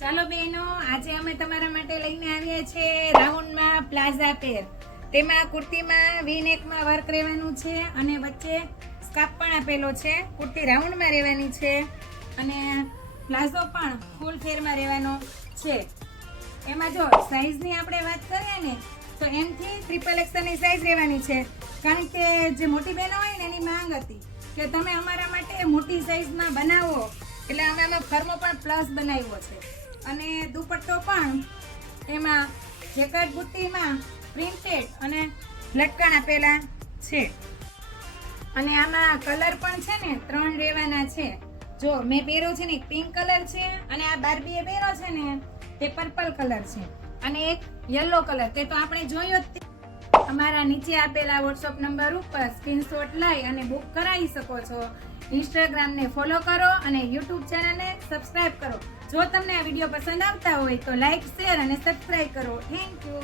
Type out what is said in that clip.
ચાલો બહેનો, આજે અમે તમારા માટે લઈને આવ્યા છે રાઉન્ડમાં પ્લાઝા પેર. તેમાં કુર્તીમાં વી-નેકમાં વર્ક રહેવાનું છે અને વચ્ચે સ્કાર્ફ પણ આપેલો છે. કુર્તી રાઉન્ડમાં રહેવાની છે અને પ્લાઝો પણ ફૂલ ફેરમાં રહેવાનો છે. એમાં જો સાઈઝની આપણે વાત કરીએ ને તો એમથી ટ્રિપલ એક્સલની સાઈઝ રહેવાની છે, કારણ કે જે મોટી બહેનો હોય ને એની માંગ હતી કે તમે અમારા માટે મોટી સાઈઝમાં બનાવો, એટલે અમે આમાં ફર્મો પણ પ્લસ બનાવ્યો છે. અને દુપટ્ટો પણ એમાં જેકેટ બુટ્ટીમાં પ્રિન્ટેડ અને લટકણ આપેલા છે. અને આમાં કલર પણ છે ને 3 રહેવાના છે. જો મેં પહેર્યો છે ને એક પિંક કલર છે, અને આ બાર્બીએ પહેર્યો છે ને તે પર્પલ કલર છે, અને એક યલો કલર. તે તો આપણે જોયો જ. અમારા નીચે આપેલા વોટ્સઅપ નંબર ઉપર સ્ક્રીનશોટ લઈ અને બુક કરાવી શકો છો. ઇન્સ્ટાગ્રામને ફોલો કરો અને યુટ્યુબ ચેનલને સબસ્ક્રાઇબ કરો. જો તમને આ વિડીયો પસંદ આવતા હોય તો લાઈક, શેર અને સબસ્ક્રાઇબ કરો. Thank you.